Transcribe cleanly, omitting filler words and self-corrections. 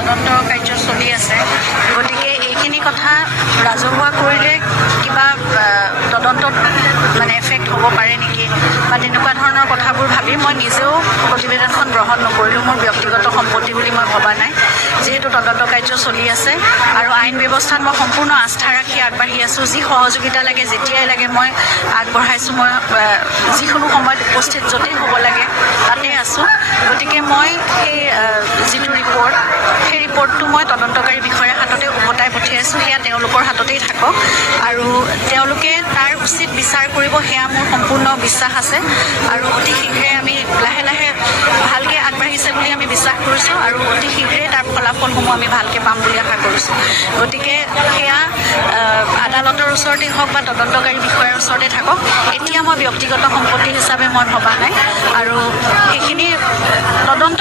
তদন্ত কাৰ্য চলি আছে গতিকে এইখিনি কথা ৰাজহুৱা কৰিলে কিবা তদন্তত মানে এফেক্ট হ'ব পাৰে নেকি বা তেনেকুৱা ধৰণৰ কথাবোৰ ভাবি মই নিজেও প্ৰতিবেদনখন গ্ৰহণ নকৰিলোঁ মোৰ ব্যক্তিগত সম্পত্তি বুলি মই ভবা নাই যিহেতু তদন্ত কাৰ্য চলি আছে আৰু আইন ব্যৱস্থাত মই সম্পূৰ্ণ আস্থা ৰাখি আগবাঢ়ি আছোঁ যি সহযোগিতা লাগে যেতিয়াই লাগে মই আগবঢ়াইছোঁ মই যিকোনো সময়ত উপস্থিত য'তেই হ'ব লাগে তাতে আছোঁ গতিকে মই সেই যিটো ৰিপৰ্ট সেই ৰিপৰ্টটো মই তদন্তকাৰী বিষয়াৰ হাততে উভতাই পঠিয়াইছোঁ সেয়া তেওঁলোকৰ হাততেই থাকক আৰু তেওঁলোকে তাৰ উচিত বিচাৰ কৰিব সেয়া মোৰ সম্পূৰ্ণ বিশ্বাস আছে আৰু অতি শীঘ্ৰে আমি লাহে লাহে ভালকৈ আগবাঢ়িছে বুলি আমি বিশ্বাস কৰিছোঁ আৰু অতি শীঘ্ৰেই তাৰ ফলাফলসমূহ আমি ভালকৈ পাম বুলি আশা কৰিছোঁ গতিকে সেয়া আদালতৰ ওচৰতে হওক বা তদন্তকাৰী বিষয়াৰ ওচৰতে থাকক এতিয়া মই ব্যক্তিগত সম্পত্তি হিচাপে মই ভবা নাই আৰু সেইখিনি তদন্ত